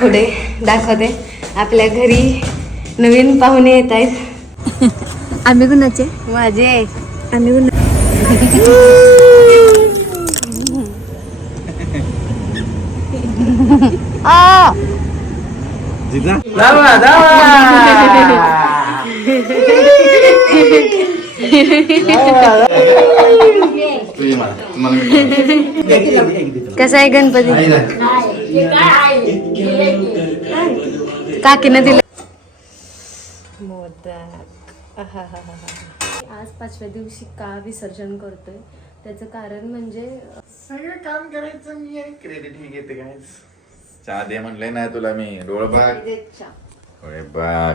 पुढे दाखवते. आपल्या घरी नवीन पाहुणे येत आहेत. आम्ही कुणाचे? माझे आम्ही कुणा कसा आहे गणपती? काकीनं दिलं. मोदक. आज पाचव्या दिवशी का विसर्जन करतोय? त्याचं कारण म्हणजे सगळं काम करायचं मी क्रेडिट हे घेते काय चहा दे म्हणलंय नाही तुला मी. डोळ बाग. बाग.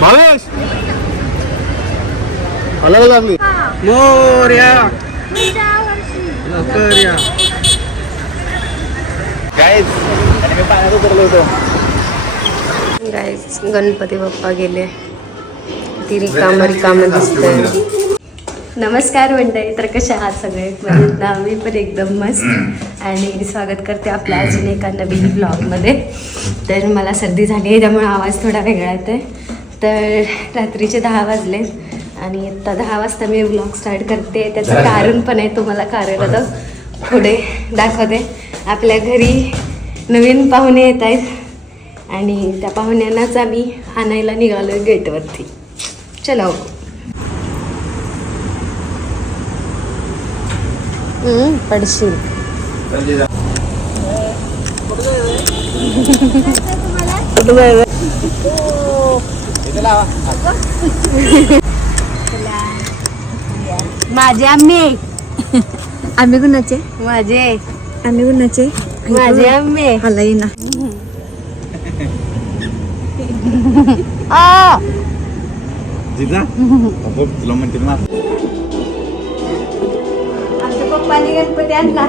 भावेश! हलायला लागली? मोर्या लवकर या. काय आणि मी पाण्यात उतरलो होतो. गाईज गणपती बाप्पा गेले. ती रिकाम रिकाम दिसतंय. नमस्कार मंडळी तर कशा आहात सगळे? म्हणजे मी पण एकदम मस्त. आणि स्वागत करते आपल्या अजून एका नवीन ब्लॉगमध्ये तर मला सर्दी झाली आहे त्यामुळे आवाज थोडा वेगळा येतोय. तर रात्रीचे दहा वाजले आणि आता दहा वाजता मी ब्लॉग स्टार्ट करते. त्याचं कारण पण आहे तुम्हाला कारण आता पुढे दाखवते. आपल्या घरी नवीन पाहुणे येत आहेत. आणि त्या पाहुण्यांनाच आम्ही आणायला निघालो गेटवरती. चलो. पडशील माझे आम्ही. आम्ही कुणाचे? माझे. आम्ही कुणाचे? माझे आम्ही. मला येईना आ. जिजा तुला म्हणते ना. पप्पाने गणपती आणला.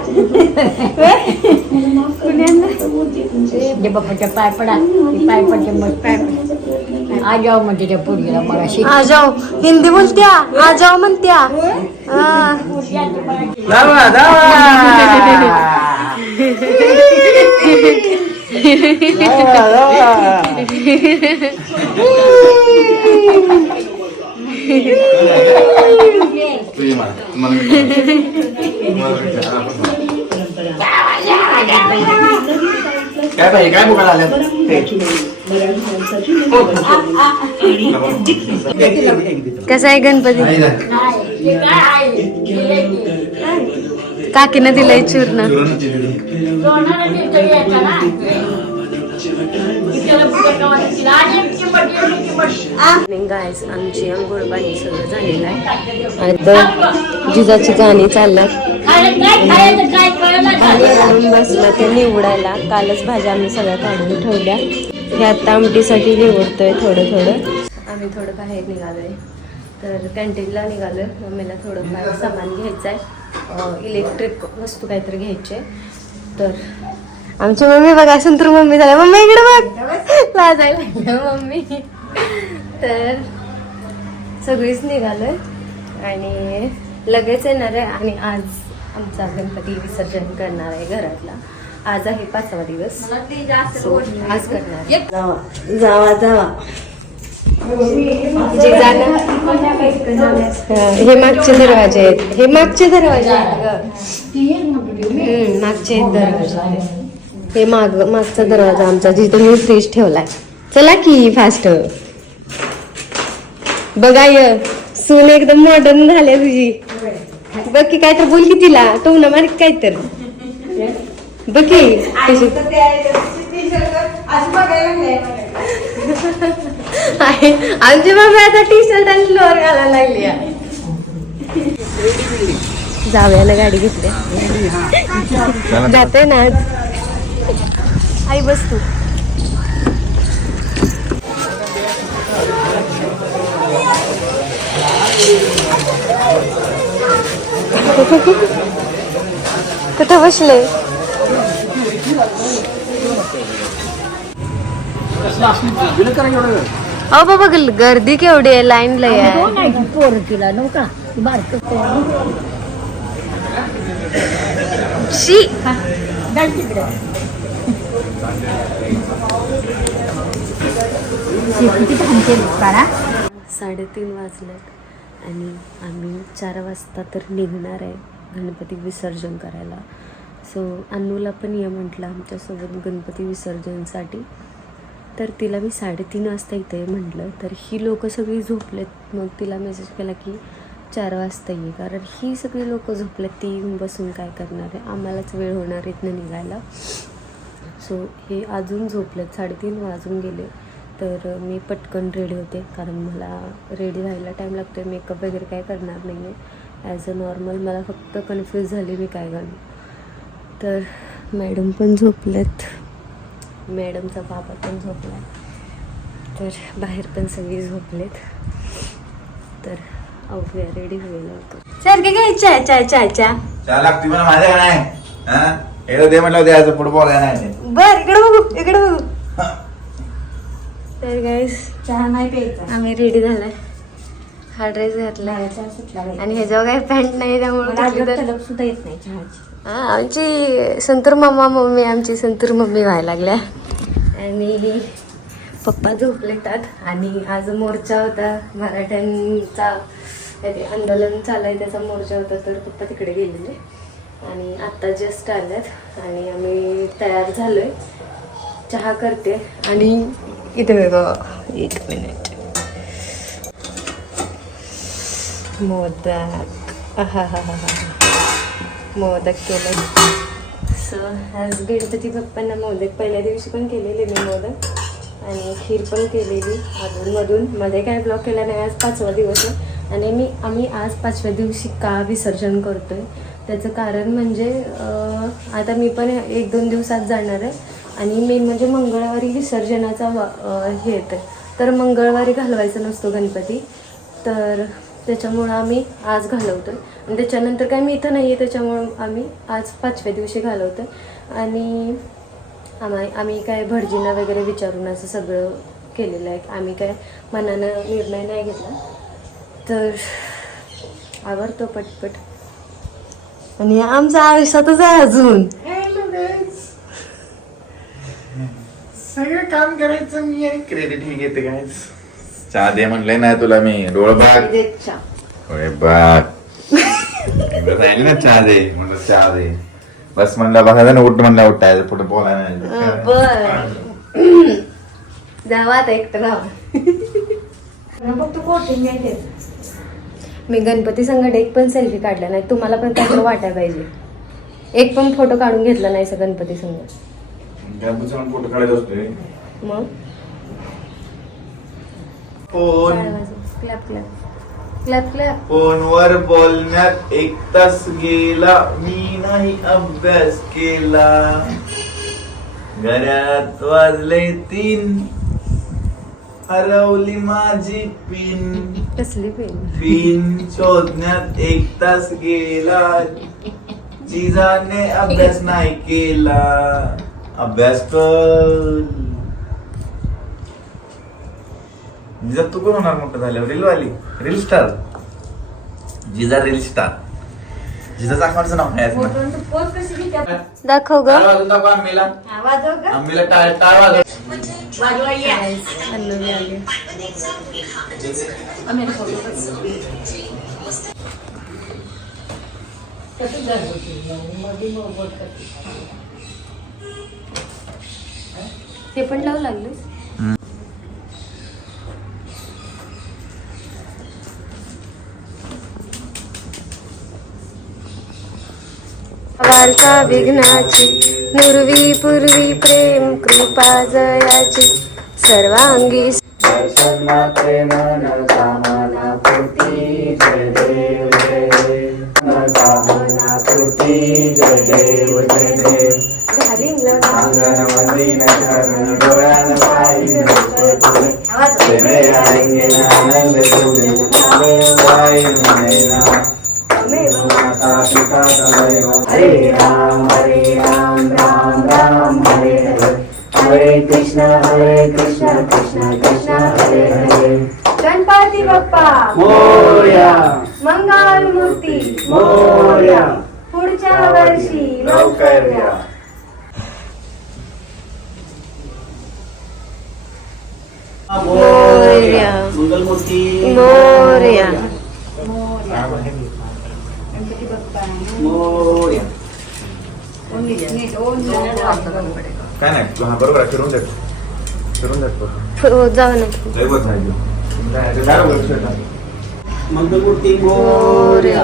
जे बाप्पाच्या पाय पडा. ते पाय पडते मग पाय पडा. आ जाओ म्हणजे त्या पोरगीला मग अशी आ जाओ हिंदी बोलत्या आ जाओ म्हणत्या तुझी मला तुम्हाला काय पाहिजे काय बुकाला आल्या कसा आहे गणपती? काकीनं दिलंय चूर्ण. गायस आमची अंघोळ पाणी सगळं झालेलं आहे. जिजाची गाणी चालल्यात. आणि बसला ते निवडायला. कालच भाज्या आम्ही सगळ्या काढून ठेवल्या. ह्या आता आमटीसाठी निवडतोय थोडं थोडं आम्ही थोडं बाहेर निघालोय. तर कॅन्टीनला निघालोय. मम्मीला थोडं फार सामान घ्यायचं आहे इलेक्ट्रिक वस्तू काहीतरी घ्यायचे तर आमची मम्मी बघा संतूर मम्मी झाल्या. मम्मी इकडे बघ. लाजायला मम्मी. तर सगळीच निघालोय. आणि लगेच येणार आहे. आणि आज आमचा गणपती विसर्जन करणार आहे घरातला. आज आहे पाचवा दिवस. आज करणार. जावा जावा जावा. जे जाणं हा, हे मागचे दरवाजे आहेत. हे मागचे दरवाजे आहेत मागचे दरवाजे. हे माग मागचा दरवाजा आमचा जिथे मी फ्रीज ठेवलाय. चला की फास्ट बघा य सून एकदम मॉडर्न झाल्या तुझी. बघ की काय तर बोल की. तिला टोना मार काय तर बघ की कशी आहे. आमची मम्मी आता टी शर्ट आणि लोअर घालायला लागली आहे. जावयानं गाडी घेतली. जाते ना. आज आई बस तू. कुठं बसले. अहो बाबा गर्दी केवढी आहे लाईन लय आहे. पोरं तिला नव्हता बारकं. शी. साडेतीन वाजलेत. आणि आम्ही चार वाजता तर निघणार आहे गणपती विसर्जन करायला. सो अन्नूला पण ये म्हटलं आमच्यासोबत गणपती विसर्जनसाठी. तर तिला मी साडेतीन वाजता इथे म्हटलं तर ही लोकं सगळी झोपलेत. मग तिला मेसेज केला की चार वाजता ये कारण ही सगळी लोकं झोपलेत ती येऊन बसून काय करणार आहे? आम्हालाच वेळ होणार इथनं निघायला. सो हे अजून झोपलेत साडेतीन वाजून गेले. तर मी पटकन रेडी होते. कारण मला रेडी व्हायला टाईम लागतो आहे मेकअप वगैरे काय करणार नाही आहे ॲज अ नॉर्मल मला फक्त कन्फ्यूज झाली मी काय घालू. तर मॅडम पण झोपलेत. मॅडमचा बाबा पण झोपला तर बाहेर पण सगळी झोपलेत. तर आवडूया रेडी होईल लवकर. सारखे काय चाय चाय चाय चा चहा लागते मला माझ्या नाही? हा? दे म्हटलं फुटबॉल आहे नाही. बर इकडे बघू इकडे बघू. तर गाईस चहा नाही प्यायचा. आम्ही रेडी झालाय. हा ड्रेस घातलाय चहा सुटला बाई. आणि ह्याच्यावर काही पॅन्ट नाही त्यामुळे मला अजिबात सुद्धा येत नाही चहाची. हा आमची संतूर मामा मम्मी आमची संतूर मम्मी व्हायला लागल्या. आणि पप्पा झोपलेतात. आणि आज मोर्चा होता. मराठ्यांचा आंदोलन चालाय त्याचा मोर्चा होता. तर पप्पा तिकडे गेलेले. आणि आत्ता जस्ट आल्यात. आणि आम्ही तयार झालोय. चहा करते. आणि इथे बघा एक मिनिट मोदक आहाहाहा. मोदक केले सो आज गणपती बाप्पांना मोदक पहिल्या दिवशी पण केलेले मी मोदक आणि खीर पण केलेली अधूनमधून मध्ये काय ब्लॉक केला नाही आज पाचवा दिवस आहे आणि मी आम्ही आज पाचव्या दिवशी का विसर्जन करतोय त्याचं कारण म्हणजे आता मी पण एक दोन दिवसात जाणार आहे आणि मेन म्हणजे मंगळवारी विसर्जनाचा वा- हे येतं तर मंगळवारी घालवायचा नसतो गणपती. तर त्याच्यामुळं आम्ही आज घालवतो आणि त्याच्यानंतर काय मी इथं नाही आहे त्याच्यामुळं आम्ही आज पाचव्या दिवशी घालवतो आणि आम्हा आम्ही काय भटजींना वगैरे विचारून असं सगळं केलेलं आहे. आम्ही काय मनानं निर्णय नाही घेतला. तर आवडतो पटपट. आणि आमचा आयुष्यातच आहे अजून. सगळं काम करायचं मी आणि क्रेडिट हे घेते काय चहा दे म्हणलंय ना तुला मी. डोळ बाग डोळे बाग एकदा सांगितलं ना चहा दे. म्हणलं चहा दे. बस म्हणलं बघा ना उठ म्हणलं उठायचं पुढे बोलायला नाही. बर. जावा आता एकटं राहा फक्त कोटिंग नाही देत मी गणपती संगत एक पण सेल्फी काढला नाही. तुम्हाला पण काहीतरी वाटायला पाहिजे. एक पण फोटो काढून घेतला नाही सर गणपती संगत गणपतीचा पण फोटो काढायचा असतोय. मग? Phone. Clap clap. Clap clap. फोनवर बोलण्यात एक तास गेला. मी नाही अभ्यास केला. घरात वाजले तीन. हरवली माझी पिन. कसली पेन? पिन शोधण्यात एक तास गेला. जिजाने अभ्यास नाही केला. अभ्यास कर जिजा तू कोण होणार मोठं झाल्यावर? रील वाली reel star? Jija reel star. जिजाचं अकाउंटचं नाव काय कशी घेते दाखव ग. टाळ वाजवून दाखव आम्हीला? वाजव का आम्हीला टाळ टाळ वाजव. वाजवा या. अन्नवी आली कसं मध्ये मग बोट करते. ते पण लावू लागले वार्ता विघ्नाची नुरवी पूर्वी प्रेम कृपा जयाची सर्वांगी पूर्ती जय देव जय देव. हरे राम हरे राम राम राम हरे हरे हरे कृष्ण हरे कृष्ण कृष्ण कृष्ण हरे हरे गणपती बाप्पा. मोरया. मंगल मूर्ती. मोरया. पुढच्या वर्षी लवकर या मोरया मंगलमूर्ती मोरया. गणपती बाप्पा मोर्या. ओ नीट नीट ओ नीट काय नाही तू हा बरोबर आहे, फिरून देतो. फिरून देतो हो जाऊ नाही तू. मंगलमूर्ती मोर्या.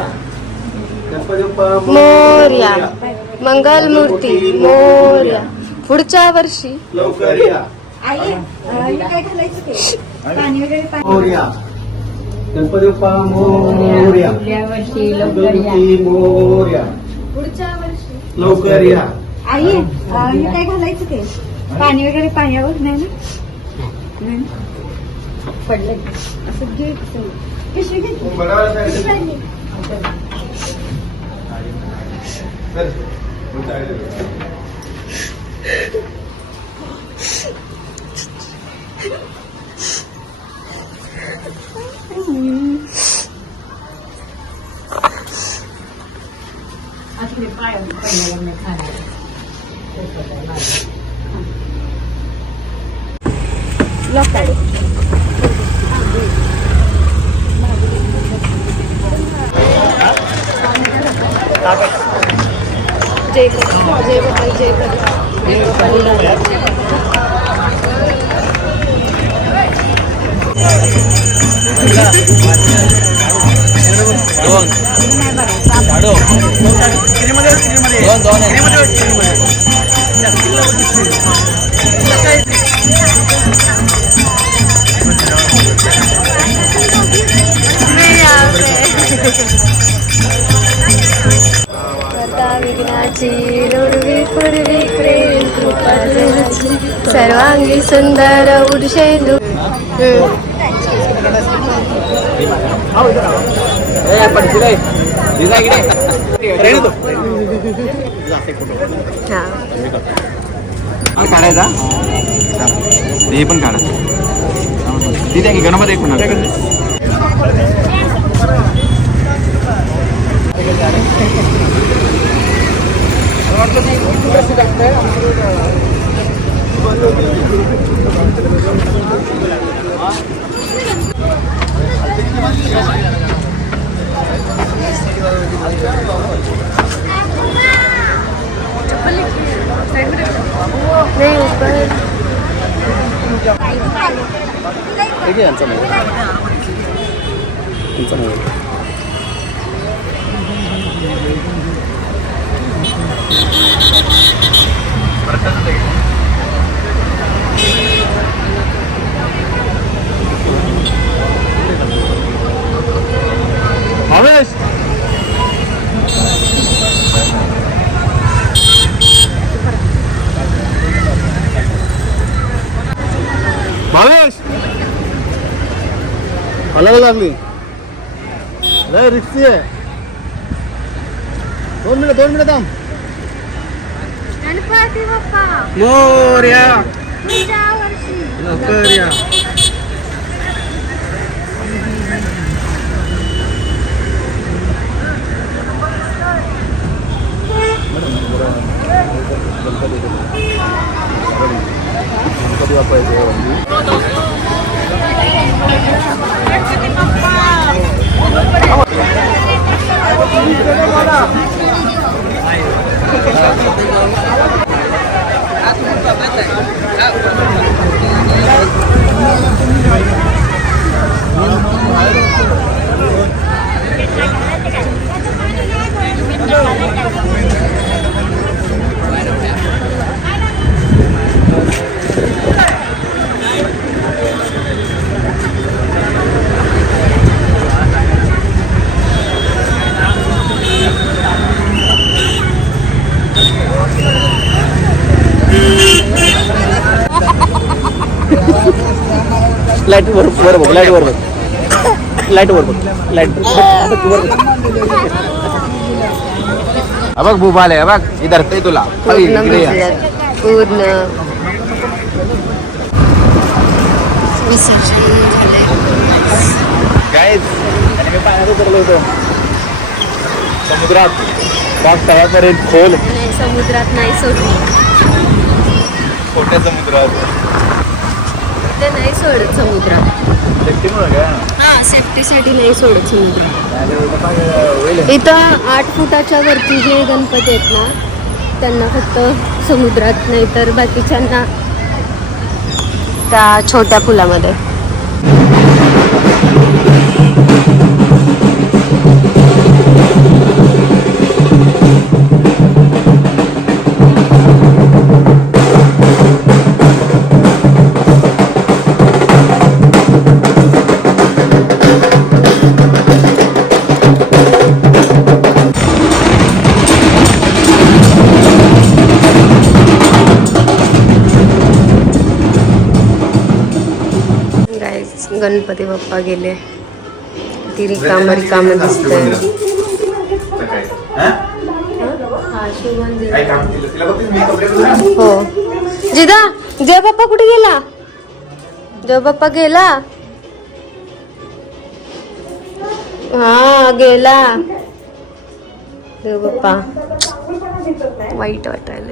मोरया. मंगल मूर्ती मोरया. पुढच्या वर्षी. लवकर या. आई काय घालायचं ते? मोर्या. गणपती बाप्पा मोर्या. वर्षी लवकर या. मंगलमूर्ती मोर्या. पुढच्या वर्षी. लवकर या. आई अं, हे काय घालायचं ते? पाणी वगैरे पाण्यावर नाही ना? पडलं असं घे. पिशवी तू बरोबर आहे. पिशवी घे. चल, पुढच्या वेळेला. असले आता विघ्नाची रुडवी पूर्वी प्रेम कृपा जयाची सर्वांगी सुंदर उडशेंदू हा काढायचा हे. पण काढा तिथे आहे की गणपती एक 이게 안짜네 괜찮아요 Thank you. हलायला लागली लय रिक्सी आहे वर बघ लाइट वर बघ. लाइट वर बघ. लाइट वर बघ. हा बघ आले बघ. इधर ते तुला. हवी, पूर्ण इकडे ये. पूर्ण विसर्जन झालंय Guys, आणि मी पाण्यात उतरलो होतो. समुद्रात. तळापर्यंत खोल. नाही समुद्रात नाही सोडली. छोट्या समुद्रात ते नाही सोडत समुद्रात. हा सेफ्टीसाठी नाही सोडत समुद्रात इथं आठ फुटाच्या वरती जे गणपती आहेत ना त्यांना फक्त समुद्रात नाही तर बाकीच्यांना त्या छोट्या पुलामध्ये. गणपती बाप्पा गेले. ती रिकाम रिकाम दिसतंय. सकाळी. हा? जिदा जय बाप्पा कुठे गेला? जय बाप्पा गेला? हा गेला. देव बाप्पा. वाईट वाटायला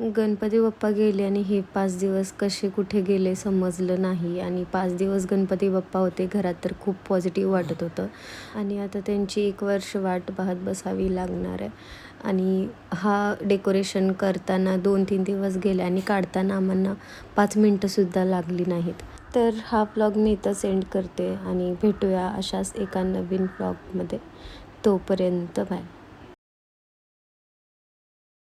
गणपती बाप्पा गेले आणि हे पाच दिवस कसे कुठे गेले समजलं नाही. आणि पाच दिवस गणपती बाप्पा होते घरात तर खूप पॉझिटिव्ह वाटत होतं. आणि आता त्यांची एक वर्ष वाट पाहत बसावी लागणार आहे. आणि हा डेकोरेशन करताना दोन तीन दिवस गेले आणि काढताना आम्हाला पाच मिनटंसुद्धा लागली नाहीत. तर हा ब्लॉग मी इथं सेंड करते आणि भेटूया अशाच एका नवीन ब्लॉगमध्ये तोपर्यंत बाय